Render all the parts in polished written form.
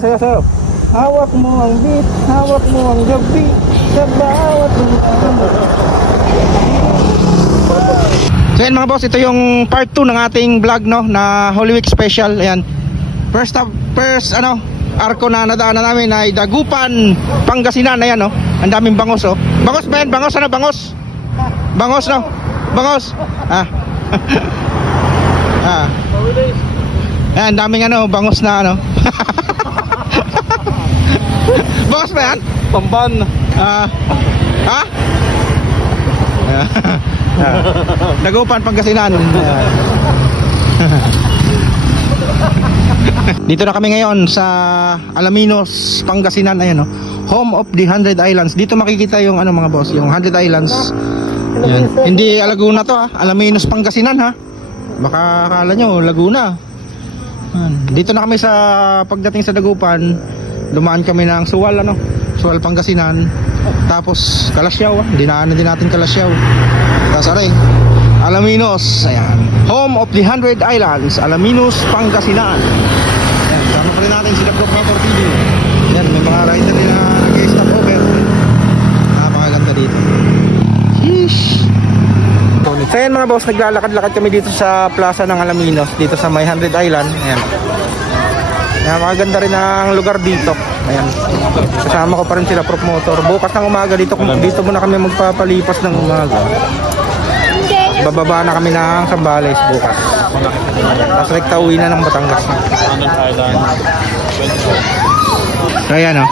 sayo, sayo. Hawak mo ang beat, hawak mo ang gabi, sa bawat So yan mga boss, ito yung part 2 ng ating vlog, no, na Holy Week special. Ayan. First arko na nadaanan namin ay Dagupan, Pangasinan. Ayan, no. Ang daming bangos, oh. Bangos ba yan? Bangos, ano? Bangos? Bangos, no? Bangos. Ah. Ah. Ayan, daming bangos na Bangos ba yan? Pamban. Ha? Dagupan, Pangasinan. Dito na kami ngayon sa Alaminos, Pangasinan. Ayan, no? Home of the 100 Islands. Dito makikita yung mga boss, yung 100 Islands. Ayan. Hindi Laguna to, ha. Alaminos, Pangasinan, ha. Baka akala nyo Laguna. Ayan. Dito na kami sa pagdating sa Dagupan. Dumaan kami ng Suwal, Suwal, Pangasinan. Tapos Kalasyaw, dinaanan din natin Kalasyaw. Tapos Alaminos, ayan. Home of the 100 Islands, Alaminos, Pangasinan. Ayan, sama pa rin natin sila Prof. Motor TV. Ayan, may mga rider na nag-stop over. Napakaganda dito. Sheesh. So ayan mga boss, naglalakad-lakad kami dito sa plaza ng Alaminos, dito sa may 100 Island. Ayan. Ayan, makaganda rin ang lugar dito. Ayan. Kasama ko pa rin sila Prof. Motor. Bukas ng umaga dito muna kami magpapalipas ng umaga. Bababa na kami ng Zambales bukas. Tapos rekta uwi na ng Batangas. Ayan,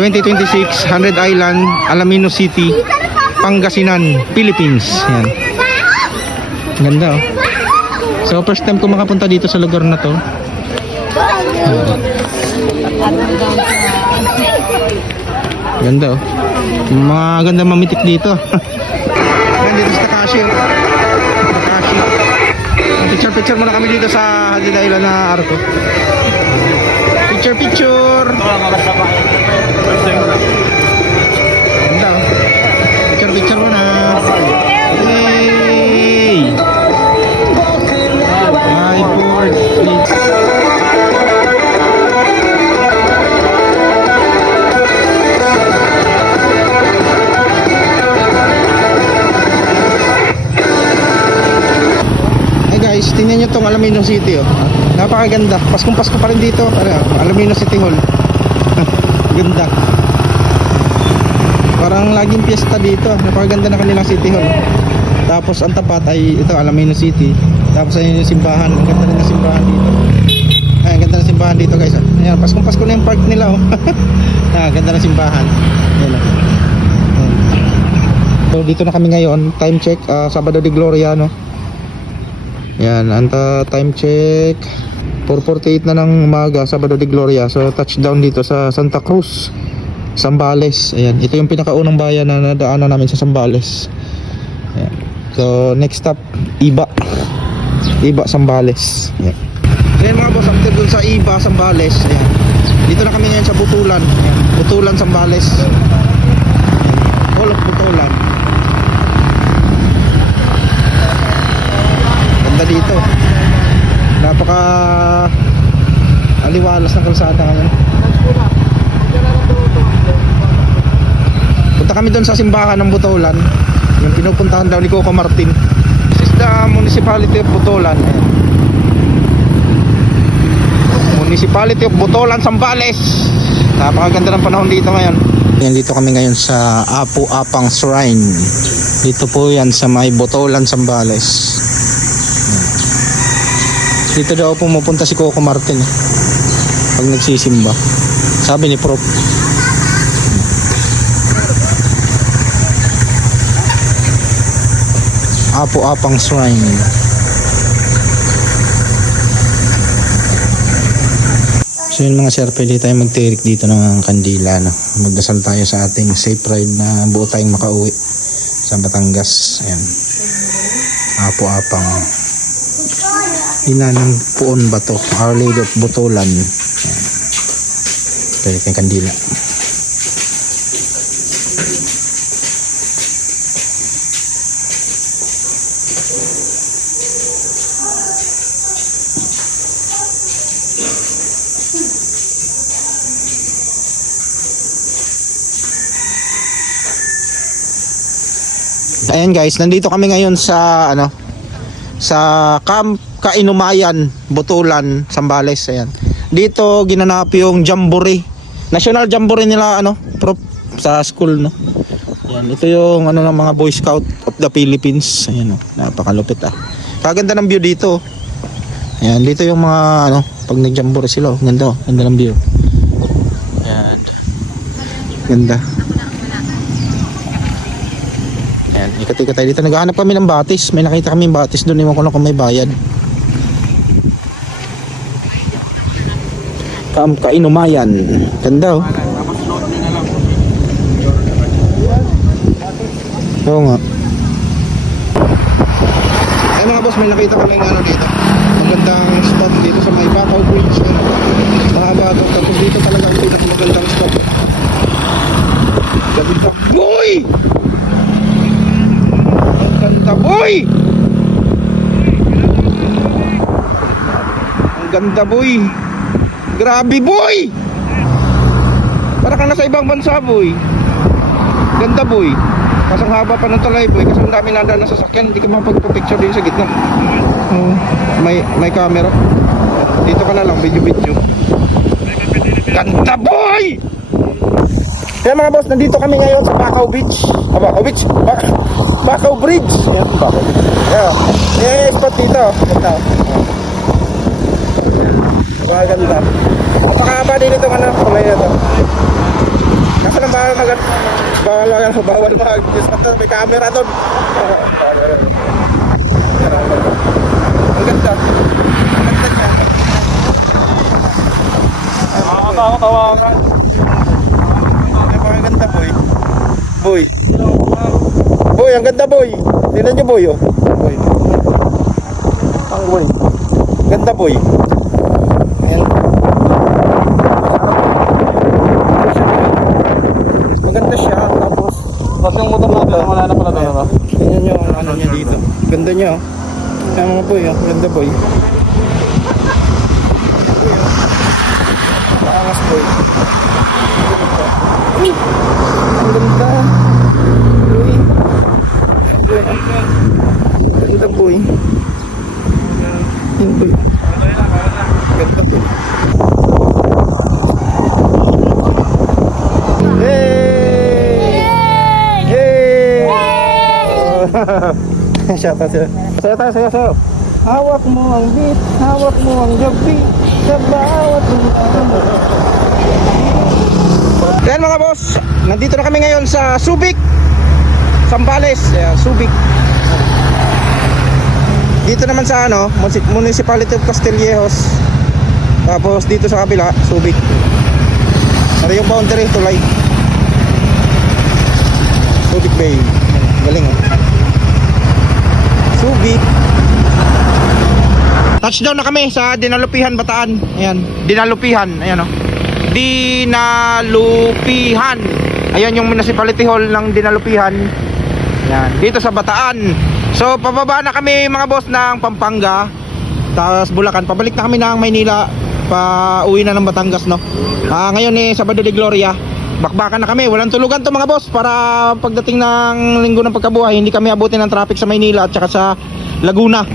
2026 100 Island, Alaminos City, Pangasinan, Philippines. Ayan. Ganda, So first time ko makapunta dito sa lugar na to. Ganda, mga ganda mamitik dito. Ayan, dito sa Takashi. Picture muna kami dito sa 100 Island na arko. Picture. Ganda, picture muna. Hey! My board, please. Tingnan nyo tong Alaminos City, napakaganda. Paskong Pasko pa rin dito. Alaminos City Hall. Ganda. Parang laging piyesta dito. Napakaganda na kanilang City Hall. Tapos ang tapat ay ito, Alaminos City. Tapos ayun yung simbahan. Ang ganda rin na simbahan dito. Ay, ang ganda na simbahan dito, guys. Ayan, Paskong Pasko na yung park nila, ganda na simbahan. Ayan. So dito na kami ngayon. Time check, Sabado de Gloria, Yan, time check 4:48 na ng umaga, Sabado de Gloria. So touchdown dito sa Santa Cruz, Zambales. Ayan, ito yung pinakaunang bayan na nadaanan namin sa Zambales. Ayan. So next stop, Iba, Zambales. Ayan. Ayan mga boss, after dun sa Iba, Zambales. Ayan. Dito na kami ngayon sa Butulan. Ayan. Butulan, Zambales. All of Butulan. Dito napaka aliwalas ng kalsada ngayon. Punta kami doon sa simbahan ng Butulan, yung pinupuntahan daw ni Coco Martin. This is the municipality of Butulan. Municipality of Butulan, Zambales. Napakaganda ng panahon dito ngayon. Yan, dito kami ngayon sa Apu Apang Shrine. Dito po yan sa may Butulan, Zambales. Dito daw pumupunta si Coco Martin pag nagsisimba, sabi ni Prof. Apu Apang Shrine. So yun mga sir, pwede tayo magtirik dito ng kandila, magdasal tayo sa ating safe ride na buo tayong makauwi sa Batangas. Ayan, Apu Apang, ina ng Puon Bato, Our Lady of Butulan. Pwede kayong kandila. Ayan guys, nandito kami ngayon sa ano, sa Camp Kainumayan, Butulan, Zambales. Ayan. Dito ginanap yung jamboree. National jamboree nila ano, prop sa school, no. Ayan, ito yung ano ng mga Boy Scout of the Philippines. Ayan, oh, napakalupit ah. Kaganda ng view dito. Ayan, dito yung mga ano, pag nag-jamboree sila, oh. Ganda, oh. Ganda ng view. Ayan. Ganda. Ayan, ikat-ikat tayo dito. Naghahanap kami ng batis. May nakita kami batis doon. Iwan ko lang kung may bayad. Camp Kainumayan. Ganda, oh. Oo nga. Ay mga boss, may nakita kami ng ano dito. Magandang spot dito sa may Bacaw Bridge. Mahaba ito. Tapos dito talaga ang pinakamagandang spot. Ganda. Boy! Ang ganda, boy! Ang ganda, boy! Grabe, boy! Para kang nasa ibang bansa, boy. Ganda, boy. Kasang haba pa ng talay, boy. Kasi ang dami nandaan na sasakyan. Hindi ka makapagpapicture din sa gitna. May camera. Dito ka na lang, video. Ganda, boy! Kaya mga boss, nandito kami ngayon sa Bacaw Beach. Bacaw Bridge. Ayan, Bacaw Beach. Ayan. Ayan, spot dito. Ganda. Ganda. Napakahaba din itong ano, kulay na ito. Kaso nang bawal mag may camera doon. Ang ganda. Ang ganda niya. Tawagan. Ang ganda, boy. Boy, ang ganda, boy. Tingnan niyo, boy, oh. Boy. Ang boy. Ganda, boy. Ayan. Maganda siya, tapos yung motor natin, wala na pala tayo. Tingnan nyo ang ano niya dito. Ganda niya, oh. Kaya mga boy, oh. Ganda, boy. Paangas, boy. Ang ganda. Boy. Ganda, boy. Yung boy. Ganda, boy. Sayo. Hawak mo ang beat, hawak mo ang gabi, sa bawat lugar. Yan mga boss, nandito na kami ngayon sa Subic, Zambales, Subic. Dito naman sa ano, Municipality of Castillejos. Tapos dito sa kabila, Subic. Ano yung boundary, tulay. Subic Bay. Galing, oh. Subic. Touchdown na kami sa Dinalupihan, Bataan. Ayan, Dinalupihan, ayan, oh. Dinalupihan. Ayan yung municipality hall ng Dinalupihan. Ayan, dito sa Bataan. So pababa na kami mga boss ng Pampanga, tapos Bulacan. Pabalik na kami ng Maynila, pa-uwi na ng Batangas, no. Ngayon Sabado de Gloria. Bakbakan na kami, walang tulugan to mga boss, para pagdating ng linggo ng pagkabuhay hindi kami abutin ng traffic sa Maynila at saka sa Laguna.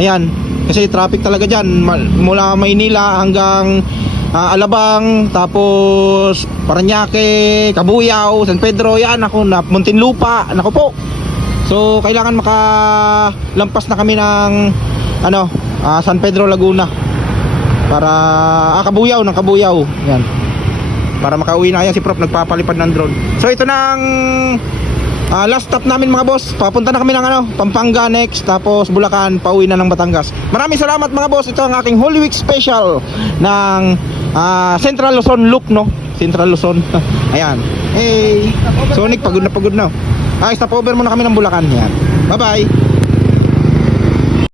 Ayan, kasi traffic talaga dyan mula Maynila hanggang Alabang, tapos Parañaque, Cabuyao, San Pedro, yan ako na Muntinlupa, nako po. So kailangan makalampas na kami ng San Pedro, Laguna, para Cabuyao, ng Cabuyao, yan, para makauwi na. Ayan si Prof nagpapalipad ng drone. So ito nang last stop namin mga boss. Papunta na kami ng Pampanga next, tapos Bulacan, pauwi na ng Batangas. Maraming salamat mga boss. Ito ang aking Holy Week special ng Central Luzon loop, no? Central Luzon. Ayan. Hey, Sonic, pagod na. Stop over muna kami ng Bulacan. Yan. Bye bye.